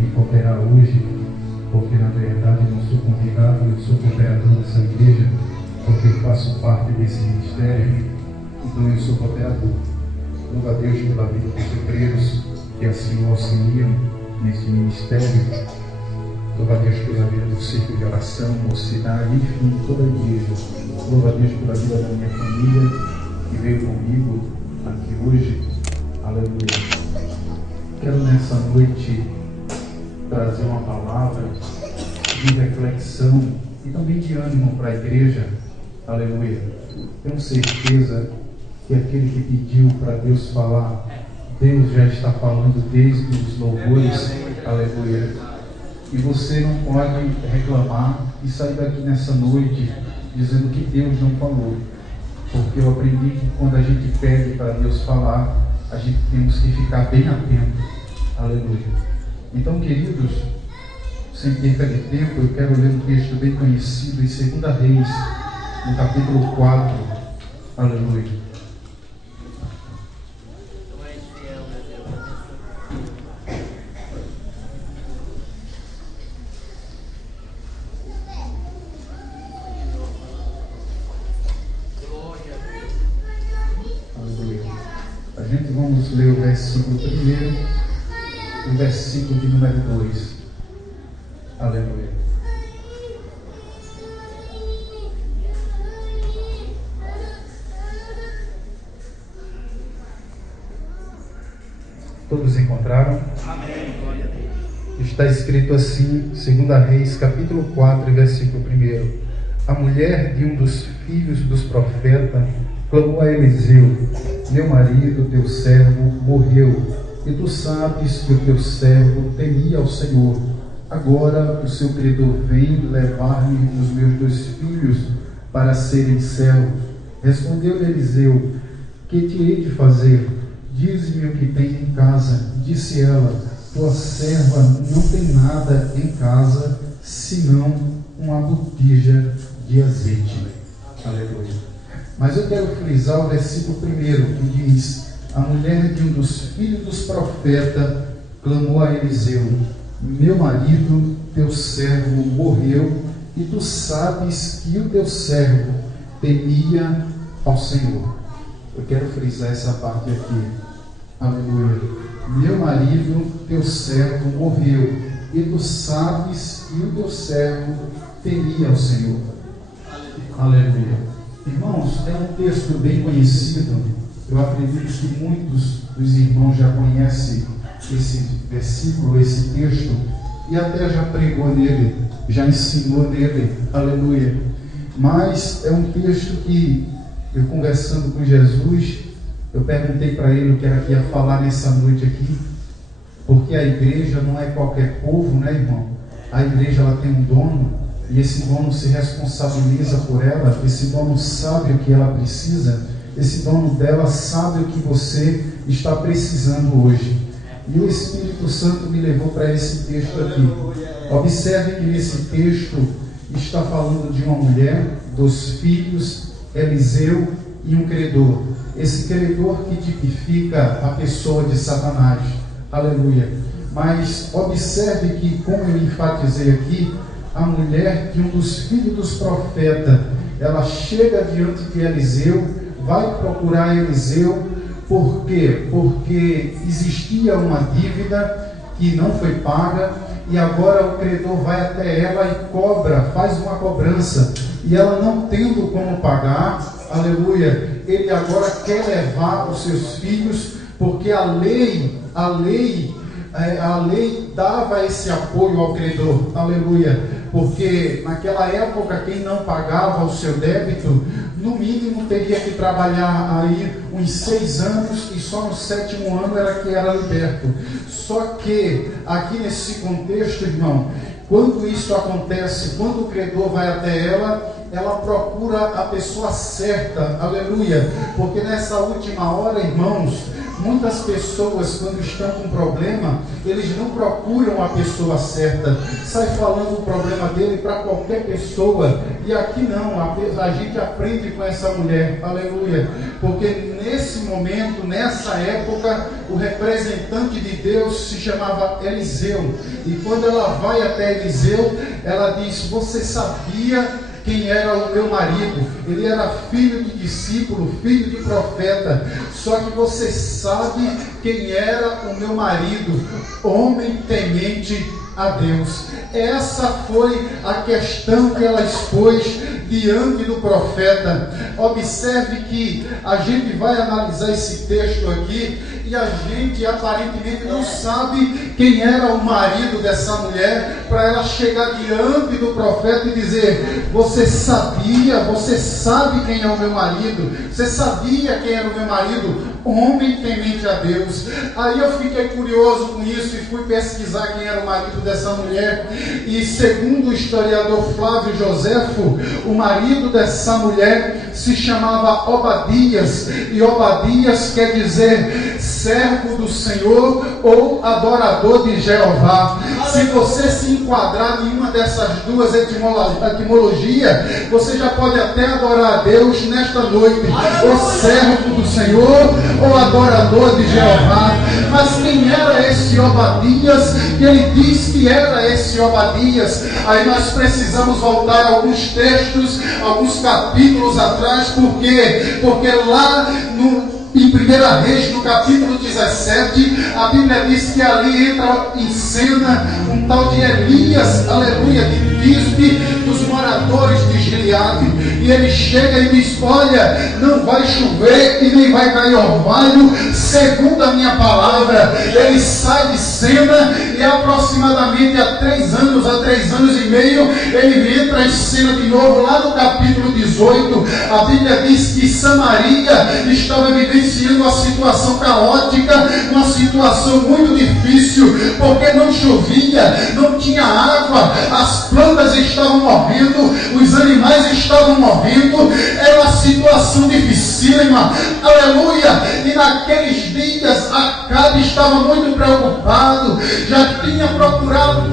vim cooperar hoje, porque na verdade eu não sou convidado, eu sou cooperador dessa igreja, porque eu faço parte desse ministério, então eu sou cooperador. Louvo a Deus pela vida dos obreiros que assim o auxiliam nesse ministério. Louvo a Deus pela vida do círculo de oração, mocidade, enfim, toda a igreja. Louvo a Deus pela vida da minha família que veio comigo aqui hoje. Aleluia. Quero nessa noite trazer uma palavra de reflexão e também de ânimo para a igreja. Aleluia. Tenho certeza que aquele que pediu para Deus falar, Deus já está falando desde os louvores. Aleluia. E você não pode reclamar e sair daqui nessa noite dizendo que Deus não falou. Porque eu aprendi que quando a gente pede para Deus falar, a gente temos que ficar bem atento. Aleluia. Então, queridos, sem perda de tempo, eu quero ler um texto bem conhecido em 2 Reis, no capítulo 4. Aleluia. Vamos ler o versículo 1 e o versículo de número 2. Aleluia. Todos encontraram? Amém. Está escrito assim, 2 Reis, capítulo 4, versículo 1. A mulher de um dos filhos dos profetas clamou a Eliseu: meu marido, teu servo, morreu, e tu sabes que o teu servo temia ao Senhor. Agora o seu credor vem levar-me os meus 2 filhos para serem servos. Respondeu-lhe Eliseu: que te hei de fazer? Dize-me o que tem em casa. Disse ela: tua serva não tem nada em casa, senão uma botija de azeite. Aleluia. Mas eu quero frisar o versículo 1, que diz: a mulher de um dos filhos dos profetas clamou a Eliseu: meu marido, teu servo, morreu, e tu sabes que o teu servo temia ao Senhor. Eu quero frisar essa parte aqui. Aleluia. Meu marido, teu servo, morreu, e tu sabes que o teu servo temia ao Senhor. Aleluia. Irmãos, é um texto bem conhecido. Eu acredito que muitos dos irmãos já conhecem esse versículo, esse texto, e até já pregou nele, já ensinou nele. Aleluia. Mas é um texto que, eu conversando com Jesus, eu perguntei para ele o que era que ia falar nessa noite aqui, porque a igreja não é qualquer povo, né, irmão? A igreja, ela tem um dono, e esse dono se responsabiliza por ela, esse dono sabe o que ela precisa, esse dono dela sabe o que você está precisando hoje. E o Espírito Santo me levou para esse texto aqui. Observe que nesse texto está falando de uma mulher, 2 filhos, Eliseu e um credor. Esse credor que tipifica a pessoa de Satanás. Aleluia. Mas observe que, como eu enfatizei aqui, a mulher de um dos filhos dos profetas, ela chega diante de Eliseu, vai procurar Eliseu. Por quê? Porque existia uma dívida que não foi paga, e agora o credor vai até ela e cobra, faz uma cobrança, e ela não tendo como pagar, aleluia, ele agora quer levar os seus filhos, porque a lei dava esse apoio ao credor, aleluia, porque naquela época quem não pagava o seu débito, no mínimo teria que trabalhar aí uns 6 anos, e só no 7º ano era que era liberto. Só que aqui nesse contexto, irmão, quando isso acontece, quando o credor vai até ela, ela procura a pessoa certa, aleluia, porque nessa última hora, irmãos, Muitas pessoas, quando estão com problema, eles não procuram a pessoa certa, sai falando o problema dele para qualquer pessoa. E aqui não, a gente aprende com essa mulher, aleluia, porque nesse momento, nessa época, o representante de Deus se chamava Eliseu, e quando ela vai até Eliseu, ela diz: você sabia quem era o meu marido? Ele era filho de discípulo, filho de profeta. Só que você sabe quem era o meu marido? Homem temente a Deus. Essa foi a questão que ela expôs diante do profeta. Observe que a gente vai analisar esse texto aqui e a gente aparentemente não sabe quem era o marido dessa mulher, para ela chegar diante do profeta e dizer: você sabia, você sabe quem é o meu marido? Você sabia quem era o meu marido? Homem temente a Deus. Aí eu fiquei curioso com isso e fui pesquisar quem era o marido dessa mulher. E segundo o historiador Flávio Joséfo, o marido dessa mulher se chamava Obadias, e Obadias quer dizer servo do Senhor ou adorador de Jeová. Se você se enquadrar em uma dessas duas etimologias, você já pode até adorar a Deus nesta noite, ou servo do Senhor ou adorador de Jeová. Mas quem era esse Obadias? Que ele diz que era esse Obadias. Aí nós precisamos voltar a alguns textos, alguns capítulos atrás. Por quê? Porque lá em 1 Reis, no capítulo 17, a Bíblia diz que ali entra em cena um tal de Elias, aleluia, de Tisbe, dos moradores de Gileade. E ele chega e diz: olha, não vai chover e nem vai cair orvalho, segundo a minha palavra. Ele sai de cena e aproximadamente há 3 anos e meio, ele entra em cena de novo. Lá no capítulo 18, a Bíblia diz que Samaria estava vivenciando uma situação caótica, uma situação muito difícil, porque não chovia, não tinha água, as plantas estavam morrendo, os animais estavam morrendo, era uma situação dificílima, aleluia. E naqueles dias Acabe estava muito preocupado, já tinha procurado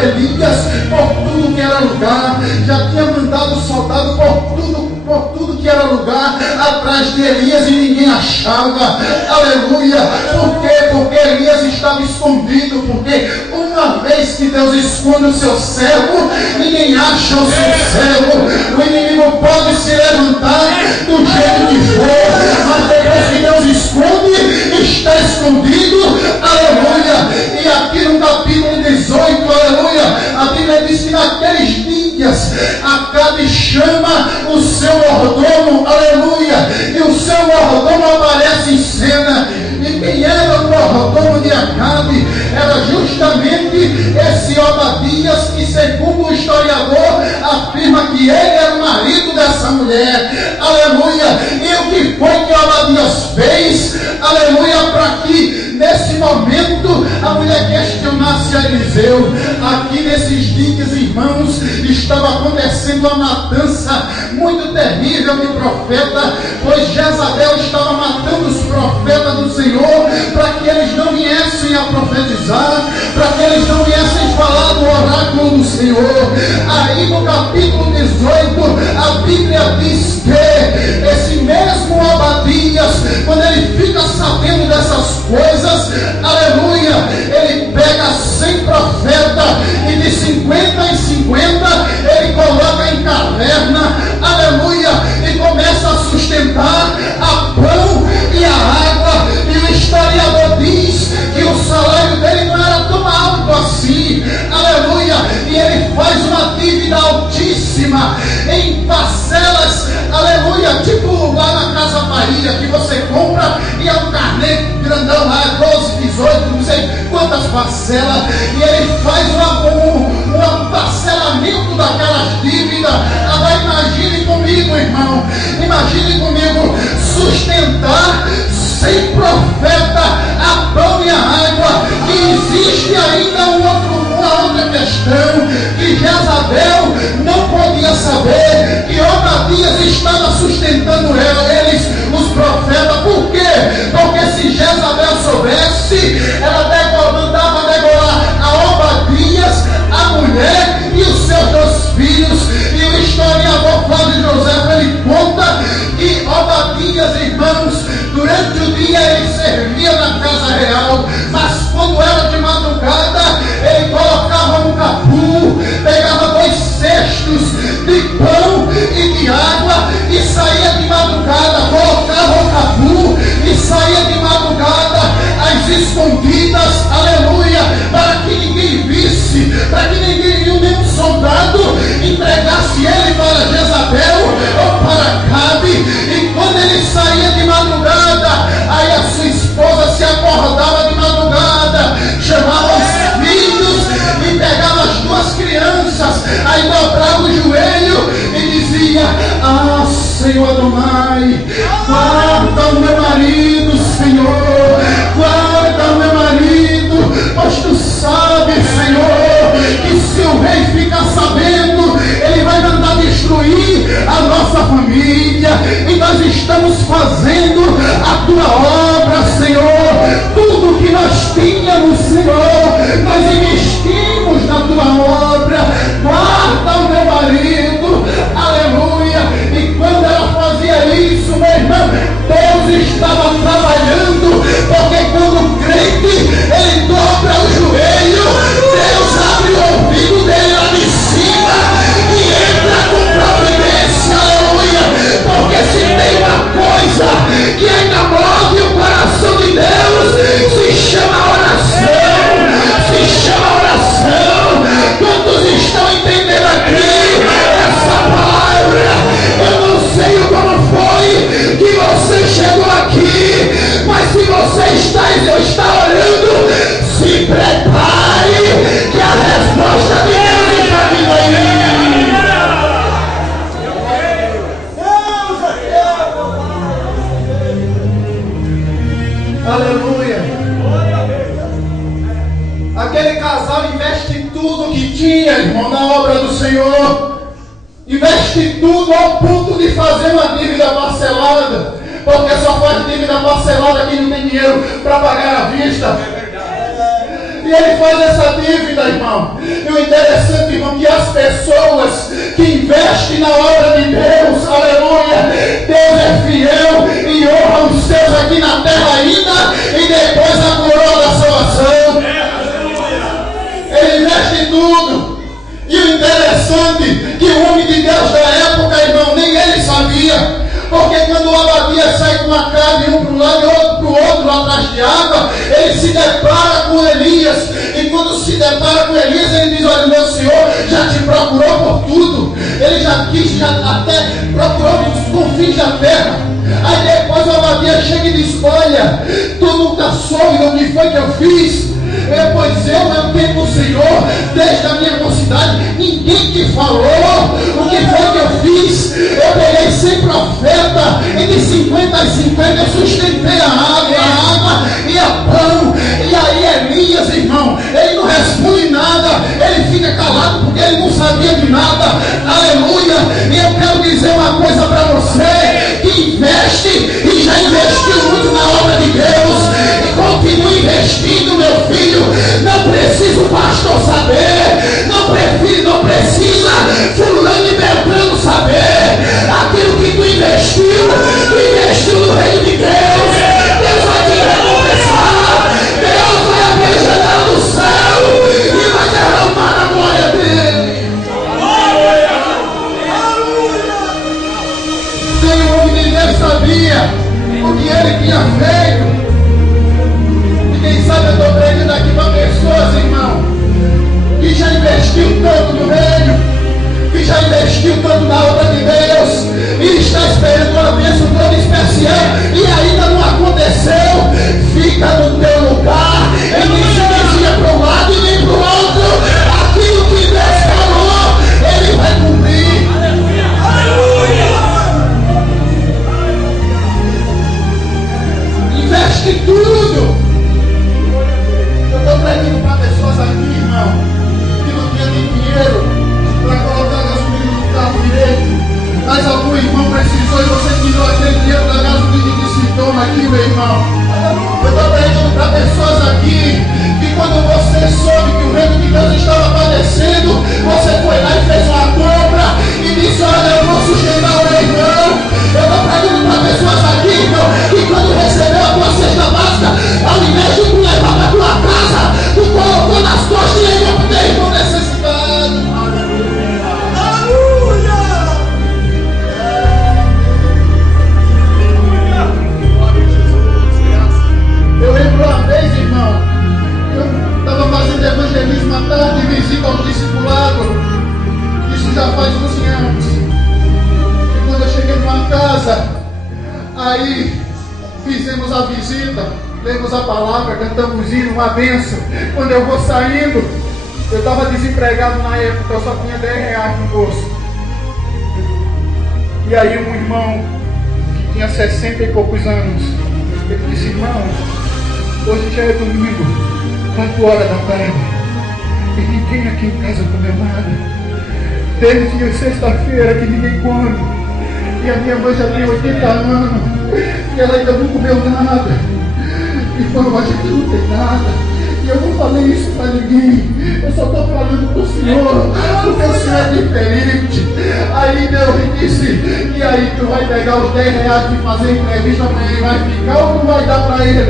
Elias por tudo que era lugar, já tinha mandado soldado por tudo que era lugar atrás de Elias, e ninguém achava, aleluia. Por quê? Porque Elias estava escondido, porque uma vez que Deus esconde o seu servo, ninguém acha o seu servo. O inimigo pode se levantar do jeito que for, mas depois que Deus esconde, está escondido, aleluia. E aqui no capítulo 18, aleluia, a Bíblia diz que naqueles dias Acabe chama o seu mordomo, aleluia, e o seu mordomo aparece em cena. E quem era o mordomo de Acabe? Era justamente esse Obadias, que segundo o historiador afirma que ele era o marido dessa mulher, aleluia. E o que foi que Obadias fez, aleluia, para que nesse momento a mulher questionasse a Eliseu? Aqui nesses dias, irmãos, estava acontecendo uma matança muito terrível de profeta, pois Jezabel estava matando os profetas do Senhor, para que eles não viessem a profetizar, para que eles não viessem falar do oráculo do Senhor. Aí no capítulo 18, a Bíblia diz que esse mesmo Obadias, quando ele fica sabendo dessas coisas, aleluia, ele pega 100 profetas e de 50 em 50 ele coloca em caverna, aleluia, e começa a sustentar a pão e a água. E o historiador diz que o salário dele não era tão alto assim, aleluia, e ele faz uma dívida altíssima em parcelas, aleluia, tipo lá na Casa Bahia, que você compra e é um carnê grandão lá, 12, 18, não sei quantas parcelas, e ele faz um parcelamento daquelas dívidas. Agora imagine comigo, irmão, imagine comigo, sustentar 100 profetas, a pão e a água. E existe ainda uma outra questão, que Jezabel não podia saber que Obadias estava sustentando eles, os profetas. Por quê? Porque se Jezabel nós estamos fazendo a tua obra, Senhor. Tudo que nós tínhamos, Senhor, nós investimos na tua obra. Guarda o meu marido, aleluia. E quando ela fazia isso, meu irmão, Deus estava trabalhando, porque quando o crente, ele dobra o joelho, Deus abre o ouvido dele lá de cima e entra com providência, aleluia. Porque se tem uma coisa que ainda move o coração de Deus, se chama oração, se chama oração. Quantos estão entendendo aqui essa palavra? Eu não sei como foi que você chegou aqui, mas se você está orando, se prepare, que a resposta de Deus está vindo aí. Aleluia. Aquele casal investe tudo que tinha, irmão, na obra do Senhor. Investe tudo ao ponto de fazer uma dívida parcelada, porque só faz dívida parcelada quem não tem dinheiro para pagar à vista. E ele faz essa dívida, irmão. E o interessante, irmão, que as pessoas que investem na obra de Deus, aleluia, Deus é fiel e honra os seus aqui na terra ainda, e depois a coroa da salvação. Ele investe em tudo. E o interessante, que o homem de Deus da época, irmão, nem ele sabia. Porque quando o Abadia sai com a carne, um para um lado e outro para o outro, atrás de água, ele se depara com Elias. E quando se depara com Elias, ele diz: olha, meu Senhor já te procurou por tudo. Ele já quis, já até procurou nos confins da terra. Aí depois o Abadia chega e diz: olha, tu nunca soube o que foi que eu fiz. Pois eu tenho o Senhor desde a minha mocidade. Ninguém te falou o que foi que eu fiz. Eu peguei 100 profetas e de 50 em 50 eu sustentei a água e a pão. E aí Elias, irmão, ele não responde nada, ele fica calado porque ele não sabia de nada. Aleluia. E eu quero dizer uma coisa para você que investe e já investiu muito na obra de Deus, e continue investindo, meu filho. Não precisa o pastor saber, não precisa fulano e beltrano saber. Aquilo que tu investiu no reino de Deus. Deus vai te recompensar, Deus vai abrir a janela do céu e vai derramar a glória dele. Se o homem de Deus sabia o que ele tinha feito, quem sabe eu estou pregando aqui para pessoas, irmão, que já investiu tanto no reino, que já investiu tanto na obra de Deus, e está esperando uma bênção toda especial, e ainda não aconteceu. Fica no teu lugar, e nem se desvia para um lado e nem para o outro. Aquilo que Deus falou, Ele vai cumprir. Investe tudo. Eu estou pregando para pessoas aqui, irmão, que não tinha nem dinheiro para colocar gasolina no carro direito. Mas algum irmão precisou e você tirou aquele dinheiro da gasolina de sintoma aqui, meu irmão. Eu estou pregando para pessoas aqui que quando você soube que o reino de Deus estava padecendo, você foi lá e fez uma compra e disse: olha, eu vou sustentar o meu irmão. Eu estou pregando para pessoas aqui, irmão, que quando recebeu a tua cesta básica, ao invés de tu levar para tua casa, tu colocou nas costas e levou para o teu irmão necessitado. Aleluia! Eu lembro uma vez, irmão, eu estava fazendo evangelismo à tarde, visita ao discipulado. Isso já faz 11 anos. E quando eu cheguei numa casa, aí fizemos a visita, lemos a palavra, cantamos hino, uma bênção. Quando eu vou saindo, eu estava desempregado na época, eu só tinha 10 reais no bolso. E aí um irmão que tinha 60 e poucos anos, ele disse: irmão, hoje já é domingo, 4 horas da tarde, e ninguém aqui em casa comeu nada. Desde sexta-feira que ninguém come. E a minha mãe já tem 80 anos. E ela ainda não comeu nada. Irmão, a gente não tem nada. E eu não falei isso para ninguém. Eu só estou falando para o Senhor. Porque o Senhor é diferente. Aí Deus disse: e aí, tu vai pegar os 10 reais de fazer entrevista amanhã e vai ficar ou tu vai dar para ele?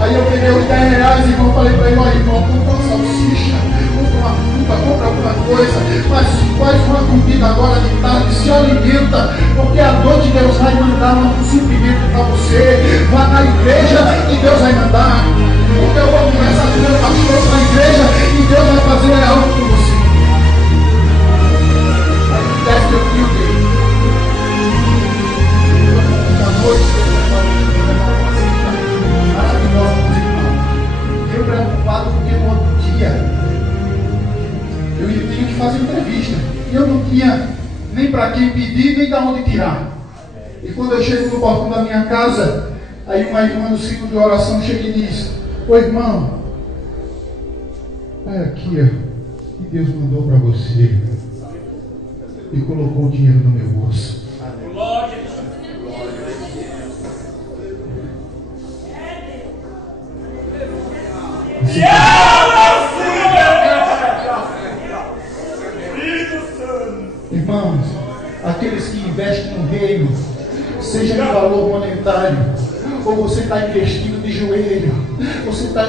Aí eu peguei os 10 reais e falei para ele: olha, irmão, compra uma salsicha, compra uma fruta, compra alguma coisa, mas faz uma comida agora de tarde, se alimenta, porque à noite Deus vai mandar um suprimento para você. Vá na igreja e Deus vai mandar. Porque eu vou conversar com o meu pastor na igreja e Deus vai fazer algo com você. Aí me desce o fio dele. Da noite eu preocupado porque no outro dia eu tinha que fazer entrevista e eu não tinha nem para quem pedir nem da onde tirar. E quando eu chego no portão da minha casa, aí uma irmã do ciclo de oração chega e diz: ô irmão, olha aqui, ó, que Deus mandou para você, e colocou o dinheiro no meu bolso. Irmãos, aqueles que investem no reino, seja em valor monetário, ou você está investindo de joelho, você está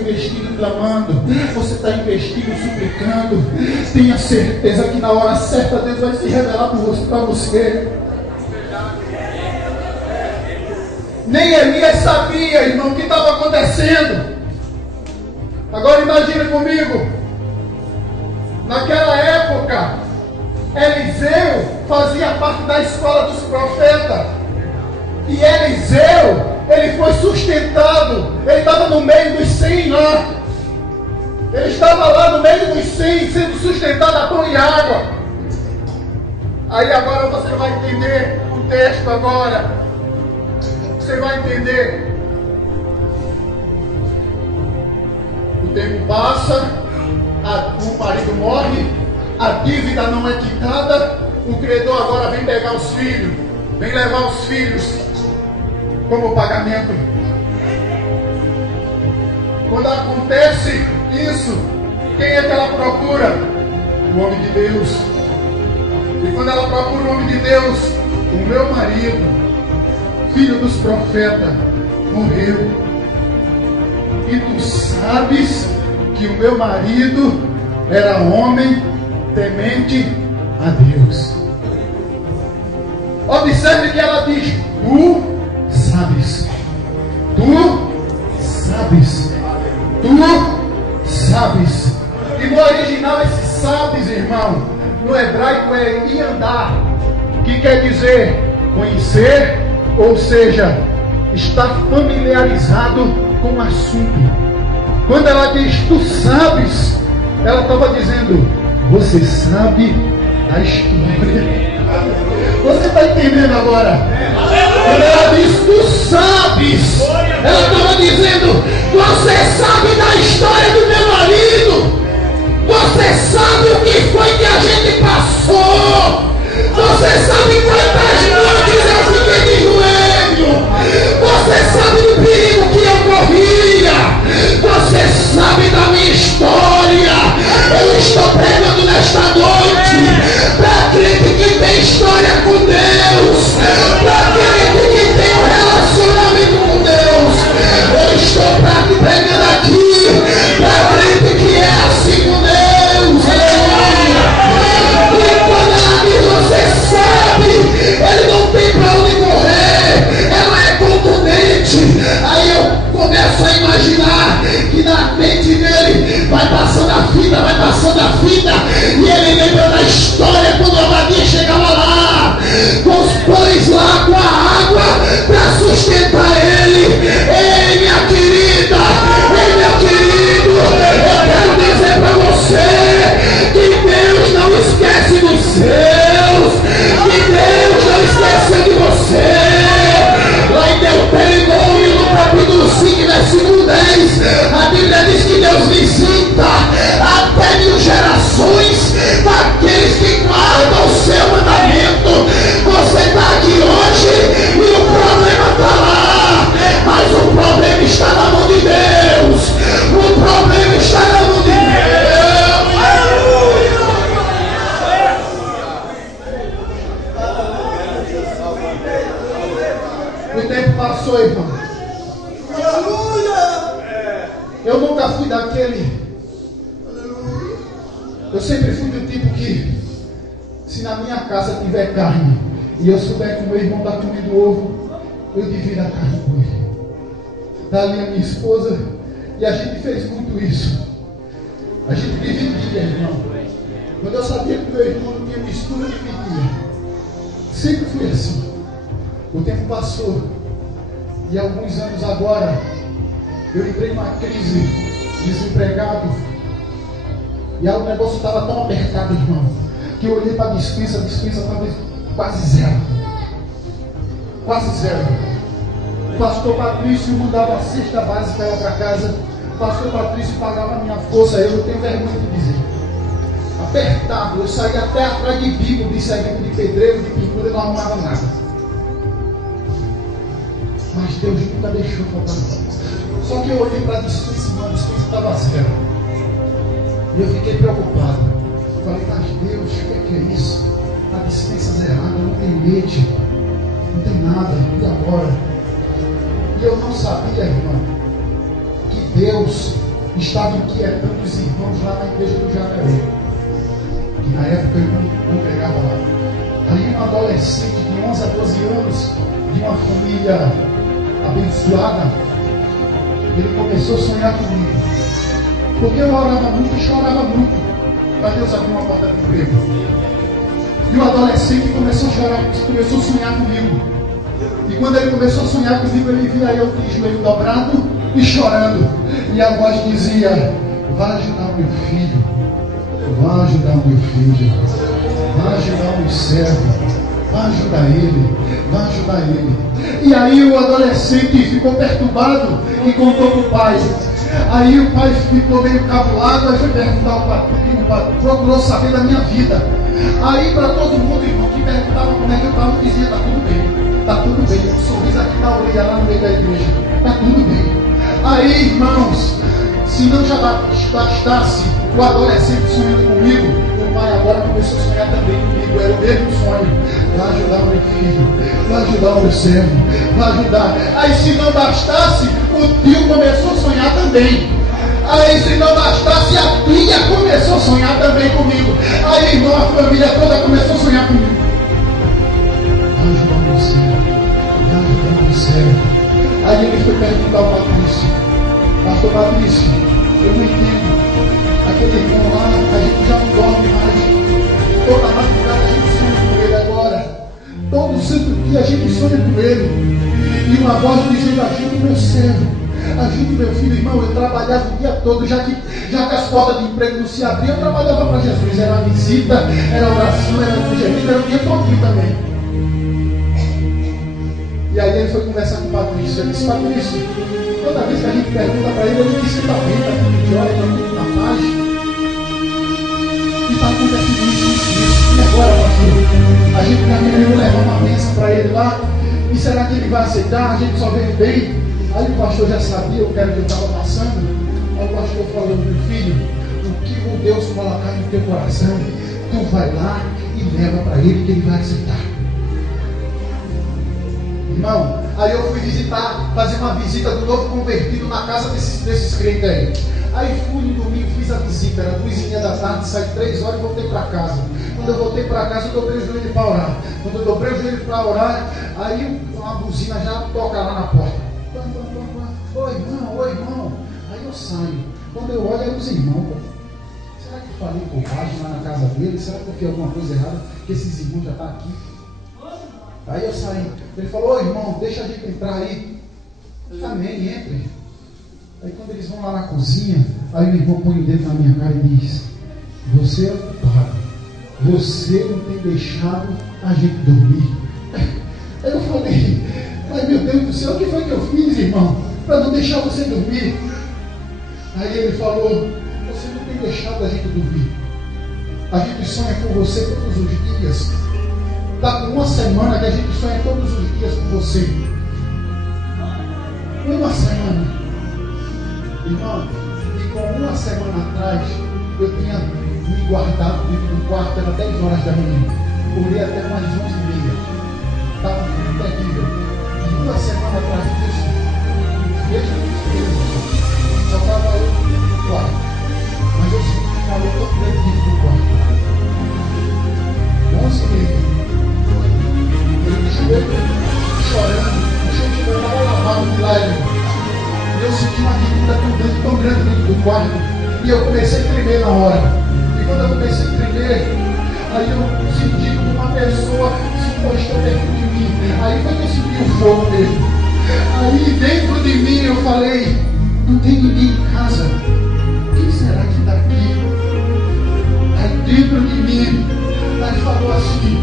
investindo clamando, você está investindo suplicando, tenha certeza que na hora certa Deus vai se revelar para você. Nem Elias sabia, irmão, o que estava acontecendo. Agora imagine comigo, naquela época, Eliseu fazia parte da escola dos profetas. E Eliseu, ele foi sustentado, ele estava no meio dos 100 lá. Ele estava lá no meio dos 100, sendo sustentado a pão e água. Aí agora você vai entender o texto agora. Você vai entender. O tempo passa, o marido morre, a dívida não é quitada, o credor agora vem pegar os filhos, vem levar os filhos como pagamento. Quando acontece isso, quem é que ela procura? O homem de Deus. E quando ela procura o homem de Deus, o meu marido, filho dos profetas, morreu. E tu sabes que o meu marido era homem temente a Deus. Observe que ela diz: tu sabes, tu sabes, tu sabes. E no original esse sabes, irmão, no hebraico é iandar, que quer dizer conhecer, ou seja, estar familiarizado com o assunto. Quando ela diz tu sabes, ela estava dizendo: você sabe a história. Você está entendendo agora? Quando ela diz tu sabes, ela estava dizendo: você sabe da história do meu marido. Você sabe o que foi que a gente passou. Você sabe quantas noites eu fiquei de joelho. Você sabe do perigo que eu corria. Você sabe da minha história. Eu estou pregando nesta noite para crente que tem história com Deus, para crente que tem um relacionamento com Deus. Eu estou pregando aqui para crente que é assim com Deus. Aleluia. E quando ela diz você sabe, O tempo passou, irmão. Eu nunca fui daquele. Eu sempre fui do tipo que, se na minha casa tiver carne e eu souber que o meu irmão está comendo ovo, eu divido a carne com ele. Dali a minha esposa, e a gente fez muito isso. A gente dividia, irmão. Quando eu sabia que meu irmão não tinha mistura, eu dividia. Sempre fui assim. O tempo passou. E há alguns anos agora, eu entrei numa crise, desempregado. E aí o negócio estava tão apertado, irmão, que eu olhei para a dispensa estava quase zero. Quase zero. O pastor Patrício mandava a cesta básica lá para casa. O pastor Patrício pagava a minha força. Eu não tenho vergonha de dizer. Apertado. Eu saía até atrás de bico, de servente de pedreiro, de pintura, e não arrumava nada. Mas Deus nunca deixou faltar nada. Só que eu olhei para a dispensa, a dispensa estava zero. E eu fiquei preocupado. Falei, mas Deus, o que é isso? A dispensa zerada, não tem leite, não tem nada. E agora? E eu não sabia, irmão, que Deus estava inquietando os irmãos lá na igreja do Jacaré. Que na época eu não pegava lá. Aí um adolescente de 11 a 12 anos, de uma família abençoada, ele começou a sonhar comigo. Porque eu orava muito e chorava muito para Deus abrir uma porta de emprego. E o adolescente começou a chorar, começou a sonhar comigo. E quando ele começou a sonhar comigo, ele via eu de joelho dobrado e chorando. E a voz dizia, vai ajudar o meu filho, vai ajudar o meu filho, vai ajudar o meu servo, vai ajudar ele, vai ajudar ele. E aí o adolescente ficou perturbado e contou para o pai. Aí o pai ficou meio cabulado, aí foi perguntar ao patrão, procurou saber da minha vida. Aí para todo mundo, irmão, que perguntava como é que eu estava, dizia, está tudo bem, está tudo bem. Um sorriso aqui na orelha, lá no meio da igreja, está tudo bem. Aí, irmãos, se não já bastasse o adolescente sonhando comigo, o pai agora começou a sonhar também comigo, era o mesmo sonho. Vai ajudar o meu filho, vai ajudar o meu servo, vai ajudar. Aí se não bastasse, o tio começou a sonhar também. Aí se não bastasse, a tia começou a sonhar também comigo. Aí, irmão, a família toda começou a sonhar comigo. Vai ajudar o meu servo, vai ajudar o meu servo. Aí ele foi perguntar ao Patrício, pastor Patrício, eu não entendo. Aquele irmão lá, a gente já não dorme mais. Toda madrugada a gente sonha com ele agora. Todo santo dia a gente sonha com ele. E uma voz dizendo, ajude o meu servo, ajude meu filho. Irmão, eu trabalhava o dia todo, já que as portas de emprego não se abriam, eu trabalhava para Jesus. Era visita, era oração, era evangelismo, era o dia todinho também. E aí ele foi conversar com o Patrício. Ele disse, Patrício, toda vez que a gente pergunta para ele diz que está bem, está tudo jóia, está tudo na paz. E está acontecendo isso. E agora, pastor? A gente está querendo levar uma bênção para ele lá. E será que ele vai aceitar? A gente só veio bem. Aí o pastor já sabia o que era que eu estava passando. Aí o pastor falou, meu filho, o que o Deus colocar no teu coração, tu vai lá e leva para ele que ele vai aceitar. Irmão, aí eu fui fazer uma visita do novo convertido na casa desses crentes aí. Aí fui no domingo, fiz a visita, era 2h30 da tarde, saí 3 horas e voltei para casa. Quando eu voltei para casa, eu dobrei o joelho para orar. Quando eu dobrei o joelho para orar, aí uma buzina já toca lá na porta. Oi irmão. Aí eu saio. Quando eu olho, é os irmãos. Será que eu falei bobagem lá na casa dele? Será que eu fiz alguma coisa errada? Que esses irmãos já estão aqui? Aí eu saí. Ele falou, ô irmão, deixa a gente entrar aí. Amém, entre. Aí quando eles vão lá na cozinha, aí o irmão põe o dedo na minha cara e diz, você é o culpado. Você não tem deixado a gente dormir. Aí eu falei, mas meu Deus do céu, o que foi que eu fiz, irmão? Para não deixar você dormir. Aí ele falou, você não tem deixado a gente dormir. A gente sonha com você todos os dias. Está com uma semana que a gente sonha todos os dias com você. Uma semana. Irmão, e com uma semana atrás, eu tinha me guardado dentro do quarto, era 10 horas da manhã. Orei até umas 11h30. Estava muito terrível. E uma semana atrás disso, desde o só estava eu no quarto. Mas eu senti calor tão grande dentro do quarto. 11h30. Eu joelho chorando, o gente estava lavado de lá. Eu senti uma dívida tão grande dentro do quarto. E eu comecei a tremer na hora. E quando eu comecei a tremer, aí eu senti como uma pessoa se encostou dentro de mim. Aí foi que eu senti o fogo dele. Aí dentro de mim eu falei, não tem ninguém em casa. Quem será que está aqui? Aí dentro de mim, ele falou assim,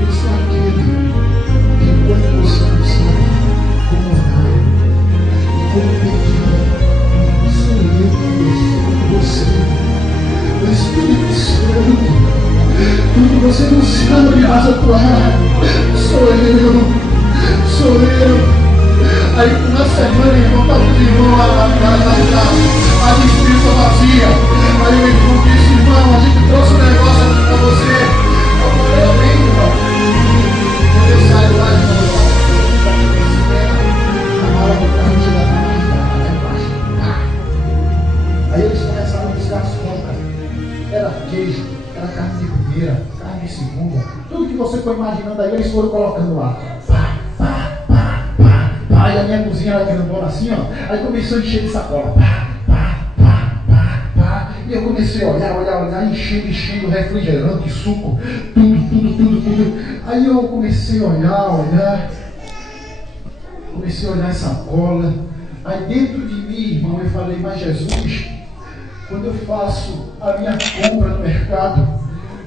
eu sou aquele que quando você não sabe como orar e como pedir, sou eu que estou com você. O Espírito Santo, quando você não sabe mais atuar, sou eu. Aí na semana, irmão, estava o irmão lá na casa, a distrito vazia. Aí o irmão disse, irmão, a gente trouxe um negócio aqui para você. Eu falei, amém, irmão. Quando eu saio lá, irmão, a mala do carro chega lá embaixo. Aí eles começaram a buscar as compras. Era queijo, era carne de primeira, carne de segunda. Tudo que você foi imaginando aí, eles foram colocando lá. Aí a minha cozinha era grandona assim, ó. Aí começou a encher de sacola. E eu comecei a olhar, enchendo refrigerante, suco, tudo. Aí eu comecei a olhar. Comecei a olhar em sacola. Aí dentro de mim, irmão, eu falei, mas Jesus, quando eu faço a minha compra no mercado,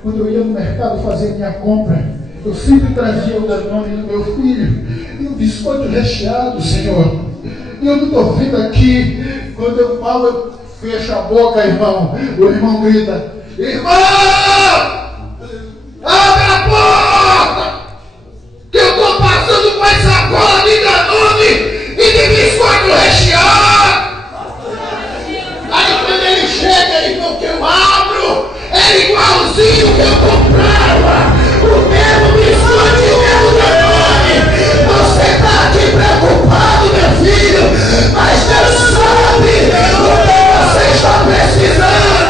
quando eu ia no mercado fazer minha compra, eu sempre trazia o Danone do meu filho e um biscoito recheado, Senhor. E eu não estou vendo aqui. Quando eu falo, eu fecho a boca, irmão. O irmão grita, irmão! Abre a porta! Que eu estou passando com essa bola de Danone e de biscoito recheado! Aí quando ele chega, irmão, que eu abro, é igualzinho que eu comprava! O mesmo biscoito e o mesmo Danone. Você está aqui preocupado, meu filho, mas Deus sabe o que você está precisando.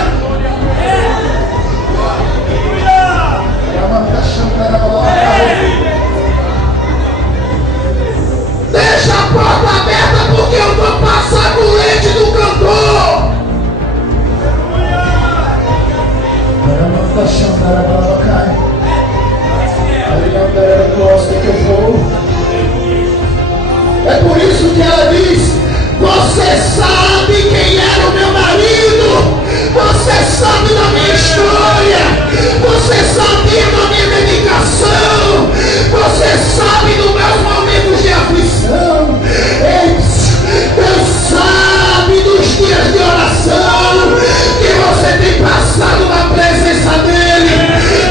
Deixa a porta aberta porque eu vou passar com o leite do cantor. É por isso que ela diz, você sabe quem era o meu marido, você sabe da minha história, você sabia da minha dedicação, você sabe dos meus momentos de aflição. Deus sabe dos dias de oração que você tem passado na presença dele.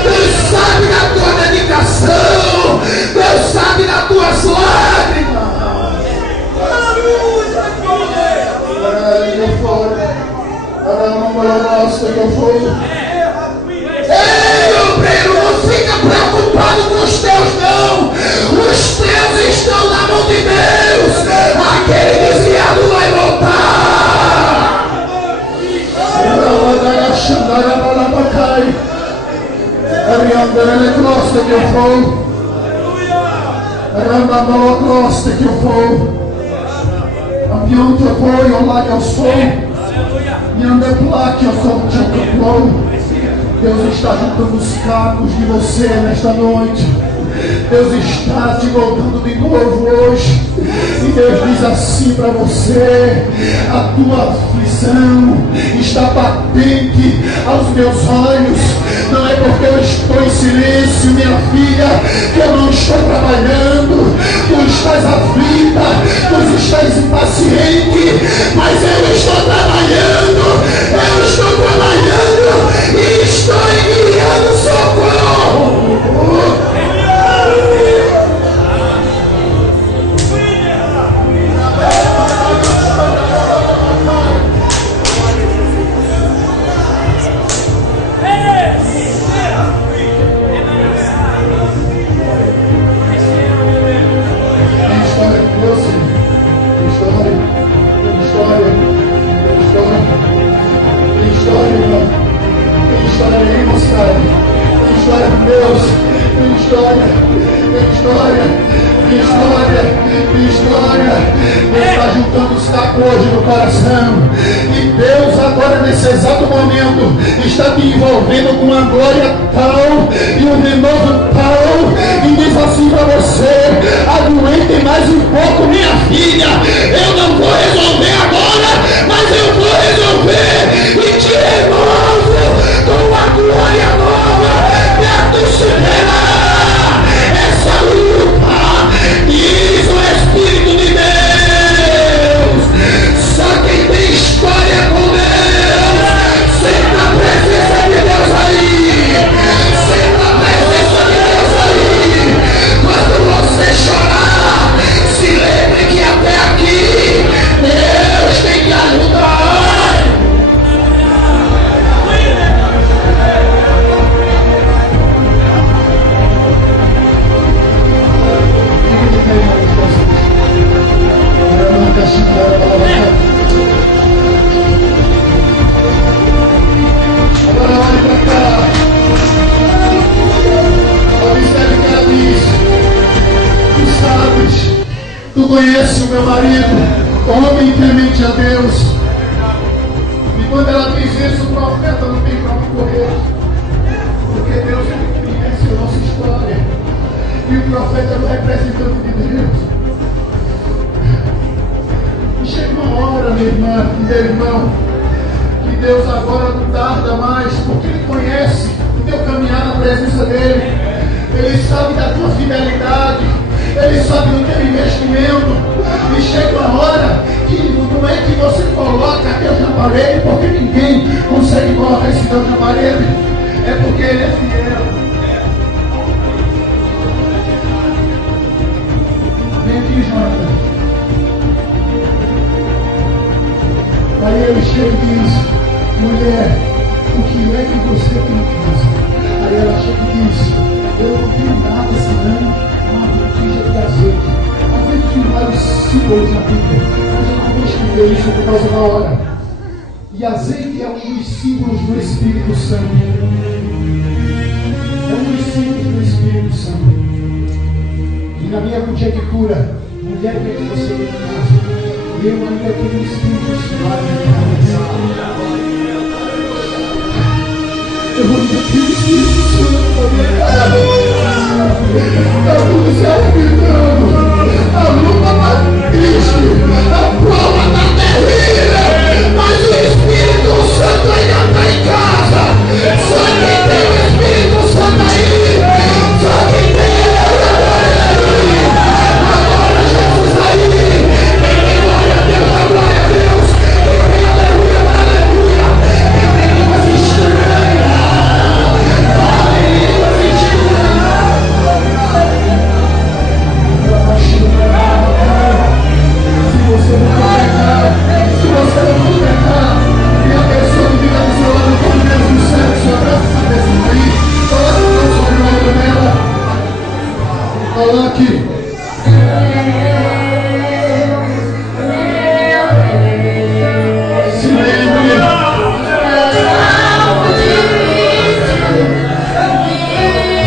Deus sabe da tua dedicação, Deus sabe das tuas lágrimas. Ei, obreiro, não fica preocupado com os teus, não. Os teus estão na mão de Deus. Aquele desviado vai voltar. Deus está juntando os cacos de você nesta noite. Deus está te voltando de novo hoje. E Deus diz assim para você: a tua aflição está patente aos meus olhos. Não é porque eu estou em silêncio, minha filha, que eu não estou trabalhando. Tu estás aflita, tu estás impaciente, mas eu estou trabalhando. Eu estou trabalhando e estou enviando socorro. Deus está juntando os cacos hoje no coração. E Deus agora nesse exato momento está te envolvendo com uma glória tal e um renovo tal. E diz assim para você: aguente mais um pouco, minha filha. Eu não vou resolver agora, mas eu vou resolver. E te renovo com uma glória nova. Dentro superará essa luta. Diz o Espírito de Deus. Só quem tem história com Deus senta a presença de Deus aí. Senta a presença de Deus aí. Quando você chorar, se lembre que até aqui Deus tem que ajudar. Agora olhe para cá. Observe o que ela diz. Tu sabes, tu conheces o meu marido, homem temente a Deus. E quando ela diz isso, o profeta não tem para onde correr, porque Deus conhece a nossa história. E o profeta é o representante de Deus. Chega uma hora, minha irmã e meu irmão, que Deus agora não tarda mais, porque Ele conhece o teu caminhar na presença dEle. Ele sabe da tua fidelidade, Ele sabe do teu investimento. E chega uma hora que não é que você coloca Deus na parede, porque ninguém consegue colocar esse Deus na parede, é porque Ele é fiel. Vem aqui, Jonathan. Aí ele chega e diz: mulher, o que é que você tem em casa? Aí ela chega e diz: eu não tenho nada senão uma botija de azeite. Azeite tem vários símbolos na Bíblia, mas eu não vou escrever isso por causa da hora. E azeite é um dos símbolos do Espírito Santo. É um dos símbolos do Espírito Santo. E na minha botija de cura, mulher, o que é que você tem em casa? Eu ainda tenho Espírito Santo. Eu ainda tenho Espírito Santo. A luz se arrebentando. A luta está triste. A prova está terrível. Mas o Espírito Santo ainda está em casa. Só quem tem o Espírito Santo aí. Só quem tem agora Jesus aí. Glória a Deus, aleluia, aleluia. Eu tenho línguas estranhas, línguas estranhas. Se você não pecar, e a pessoa que fica do seu lado com Deus do céu, se abraça essa pessoa aí, coloca a mão sobre o ombro dela, coloque.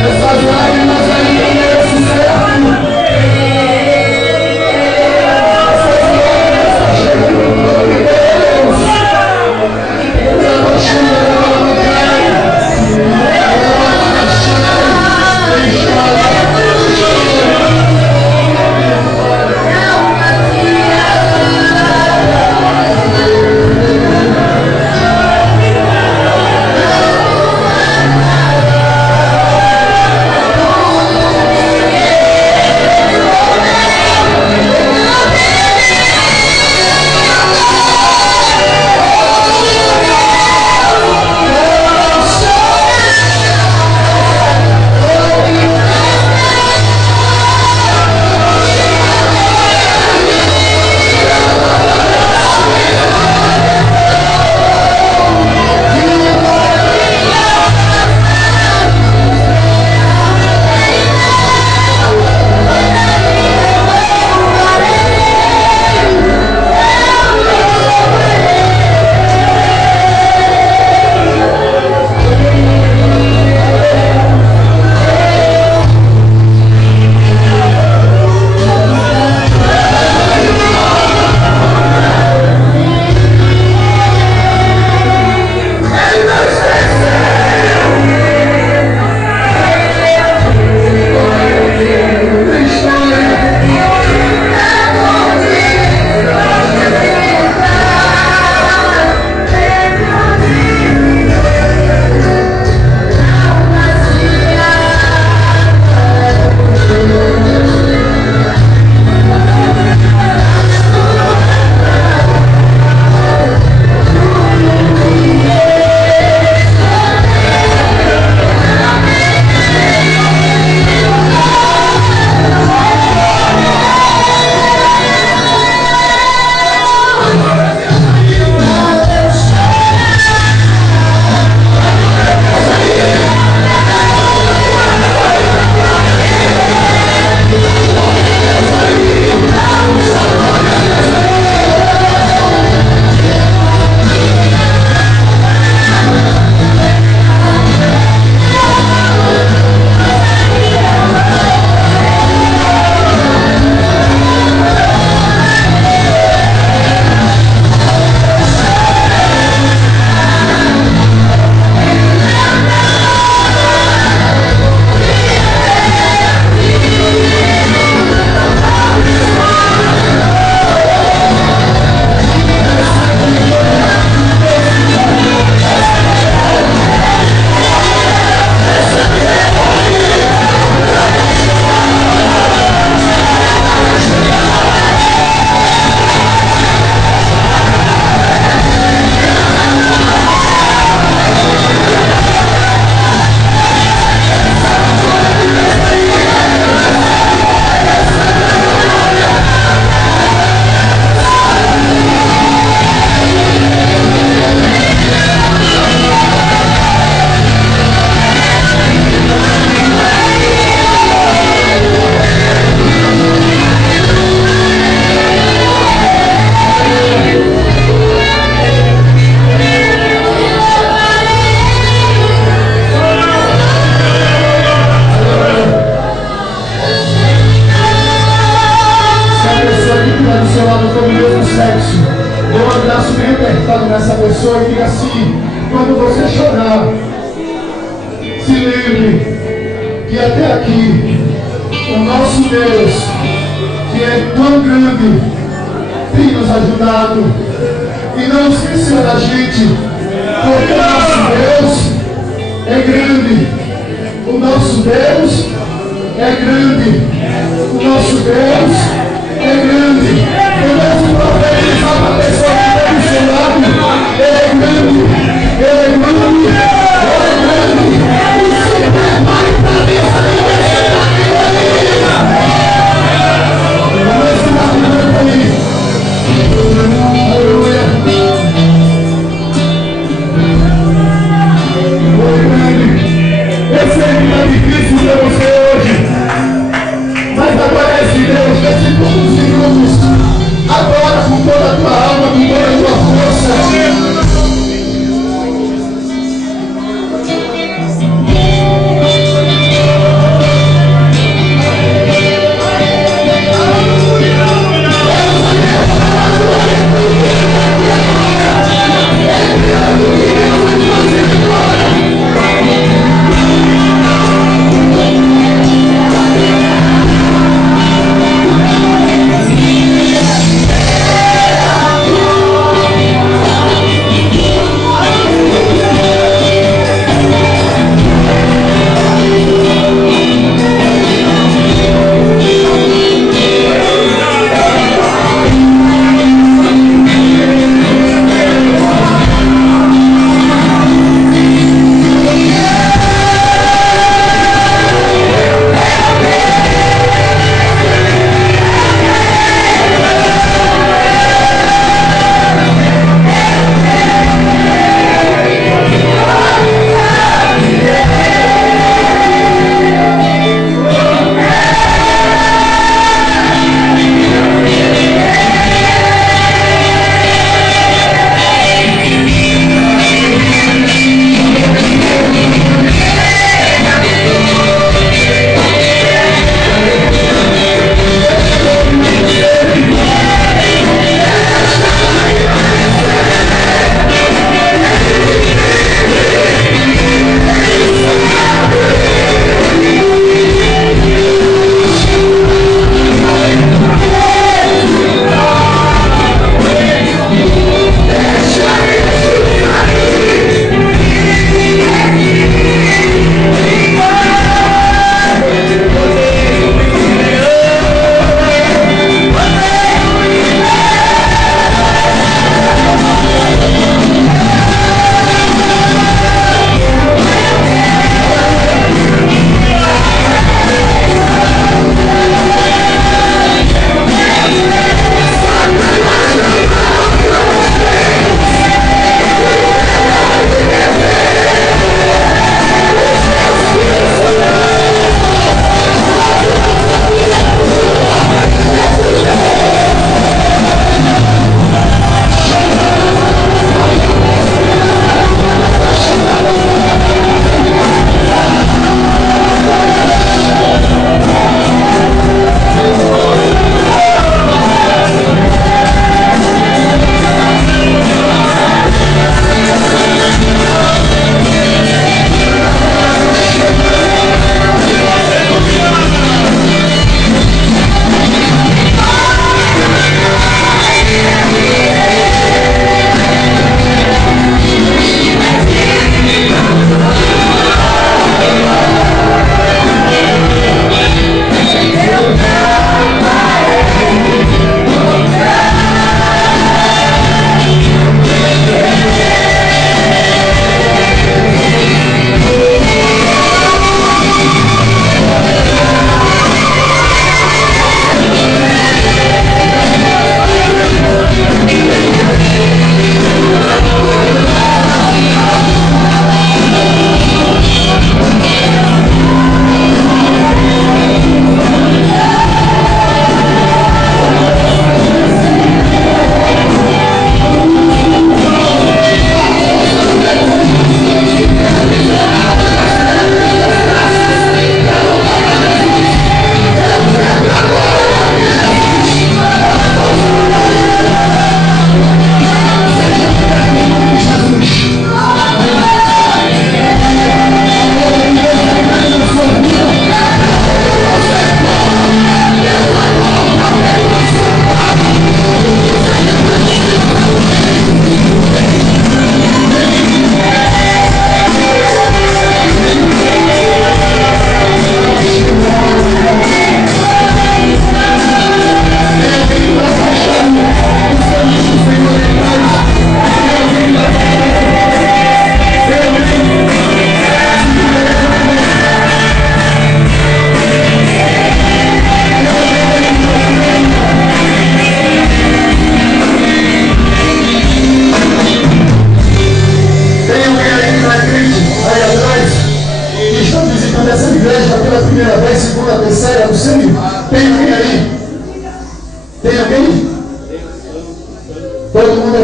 Essas lágrimas ainda merecem certo. Essas lágrimas estão chegando no nome de Deus. Eu vou chorar. Eu vou chorar. lado do mesmo sexo. Dê um abraço bem apertado nessa pessoa e diga assim: quando você chorar, se lembre que até aqui o nosso Deus, que é tão grande, tem nos ajudado. E não esqueça da gente, porque o nosso Deus é grande. O nosso Deus é grande. O nosso Deus é grande. Eu devo profetizar para a pessoa que está do seu lado. Ele é grande. Ele é grande. Ele é grande. E se prepare para a mesa de aleluia. Eu sei que está difícil para você hoje, mas agradece Deus nesses poucos minutos, agora com toda a tua alma, com toda a tua força.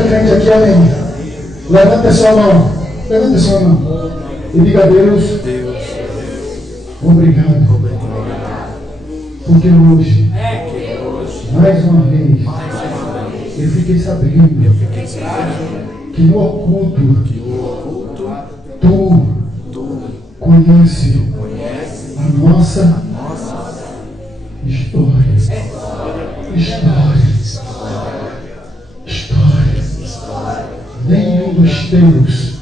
crente aqui, amém. Levanta a sua mão. Levanta a sua mão. E diga a Deus, obrigado. Porque hoje, mais uma vez, eu fiquei sabendo que no oculto, tu conhece a nossa história. Nenhum dos teus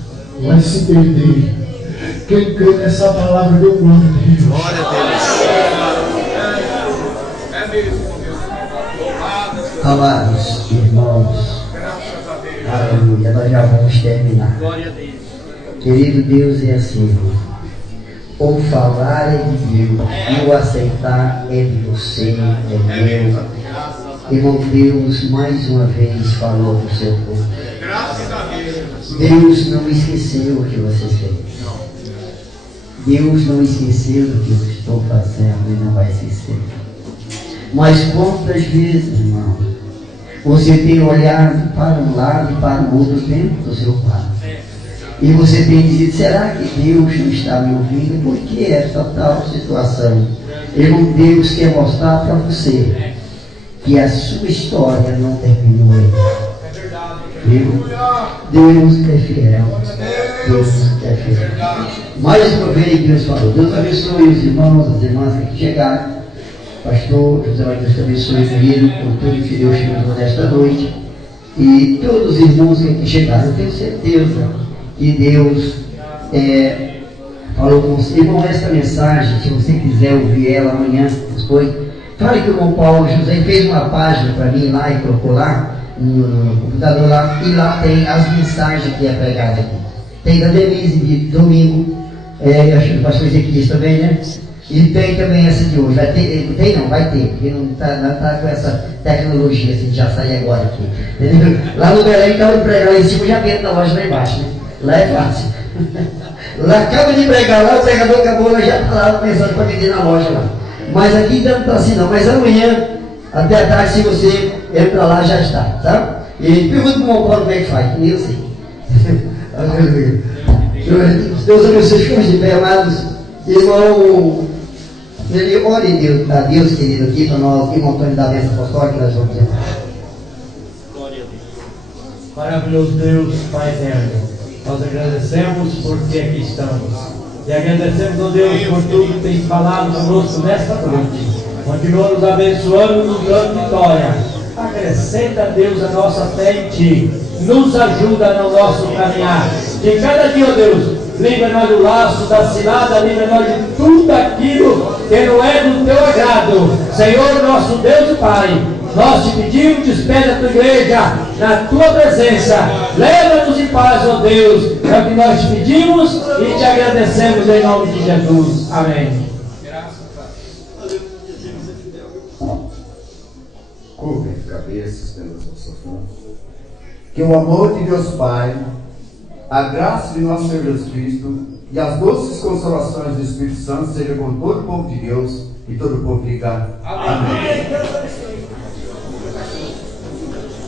vai se perder. Quem crê nessa palavra, deu glória a Deus. Glória a Deus. Amados irmãos, aleluia, nós já vamos terminar. Glória a Deus. Querido Deus, é assim, irmão. O falar é de Deus e o aceitar é de você, é meu. Irmão, Deus mais uma vez falou para o seu povo. Graças a Deus. Deus não esqueceu o que você fez. Deus não esqueceu do que eu estou fazendo e não vai esquecer. Mas quantas vezes, irmão, você tem olhado para um lado e para o outro dentro do seu quarto? E você tem dizido, será que Deus não está me ouvindo? Por que essa tal situação? Irmão, Deus quer mostrar para você que a sua história não terminou ainda. Deus é fiel. Deus é fiel. Mais uma vez Deus falou. Deus abençoe os irmãos, as irmãs que chegaram. Pastor, Deus te abençoe, querido, por tudo que Deus te mandou nesta noite. E todos os irmãos que aqui chegaram. Eu tenho certeza que Deus falou com você. Irmão, essa mensagem, se você quiser ouvir ela amanhã, depois, fale que o irmão Paulo José fez uma página para mim lá e colocou lá no computador lá, e lá tem as mensagens que é pregada aqui. Tem da Denise de domingo, acho que o pastor Ezequiel também, né? E tem também essa de hoje. Vai ter, porque não tá com essa tecnologia assim, já sai agora aqui. Entendeu? Lá no Belém, acaba de pregar lá em cima, já vendo na loja lá embaixo, né? Lá é fácil. Lá acaba de pregar lá, o pregador acabou, lá já está lá pensando para vender na loja lá. Mas aqui ainda não está assim não, mas amanhã, até a tarde, se você entra lá, já está, tá? E pergunta para o irmão Paulo como é que faz, nem eu sei. Aleluia. Deus abençoe, ficamos de pé, amados. Irmão, ele ore a Deus, querido, aqui para nós, irmão Antônio da bênção apostólica, que nós vamos entrar. Glória a Deus. Maravilhoso Deus, Pai eterno, nós agradecemos porque aqui estamos. E agradecemos, ó Deus, por tudo que tem falado conosco nesta noite. Continua nos abençoando, nos dando vitória. Acrescenta, Deus, a nossa fé em Ti. Nos ajuda no nosso caminhar. De cada dia, ó Deus, livra-nos do laço, da cilada, livra-nos de tudo aquilo que não é do Teu agrado. Senhor, nosso Deus e Pai, nós te pedimos, despede a Tua igreja na Tua presença. Leva-nos em paz, ó Deus. É o que nós te pedimos e te agradecemos em nome de Jesus. Amém. Curvem as cabeças pelas nossas mãos. Que o amor de Deus Pai, a graça de nosso Senhor Jesus Cristo e as doces consolações do Espírito Santo sejam com todo o povo de Deus e todo o povo diga amém.